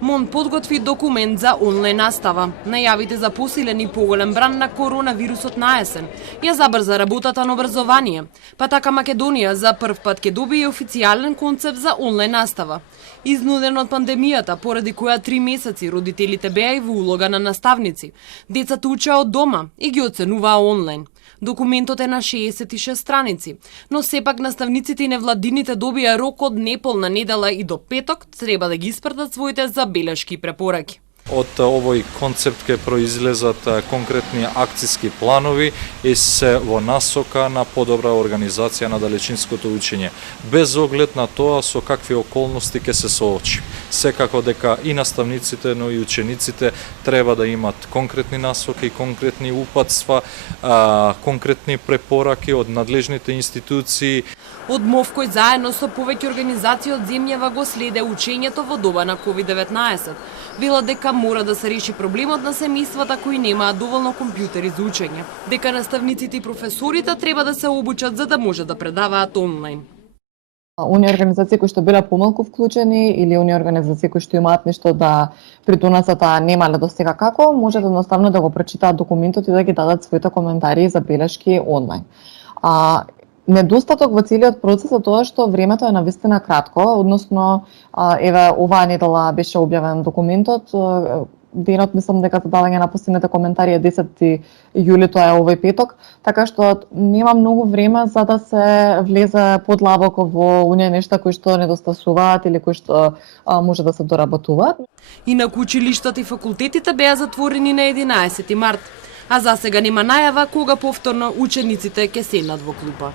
МОН подготви документ за онлайн настава. Најавите за посилен и поголем бран на коронавирусот на есен ја забрза работата на образование, па така Македонија за прв пат ќе добие официјален концепт за онлайн настава. Изнуден од пандемијата, поради која 3 месеци родителите беа и во улога на наставници, децата учеа од дома и ги оценуваа онлайн. Документот е на 66 страници, но сепак наставниците и невладините добија рок од неполна недела и до петок треба да ги испратат своите забелешки и препораки. Од овој концепт ќе произлезат конкретни акциски планови и се во насока на подобра организација на далечинското учење, без оглед на тоа со какви околности ќе се соочи. Секако дека и наставниците, но и учениците треба да имат конкретни насоки, конкретни упатства, конкретни препораки од надлежните институции. Од МОВ кој заедно со повеќе организации од земјава го следе учењето во доба на COVID-19. Вела дека мора да се реши проблемот на семејствата кои немаат доволно компјутери за учење. Дека наставниците и професорите треба да се обучат за да може да предаваат онлайн. Оние организации кои што биле помалку вклучени или оние организации кои што имаат нешто да придонесат, а немале до сега како, можат едноставно да го прочитаат документот и да ги дадат своите коментари и забелешки онлайн. Недостаток во целиот процес е тоа што времето е навистина кратко, односно еве оваа недела беше објавен документот, денот мислам дека за давање на последните коментари е 10 јули, тоа е овој петок, така што нема многу време за да се влезе подлабоко во оние нешта кои што недостасуваат или кои што може да се доработуваат. Инаку училиштата и факултетите беа затворени на 11 март, а засега нема најава кога повторно учениците ќе седнат во клупа.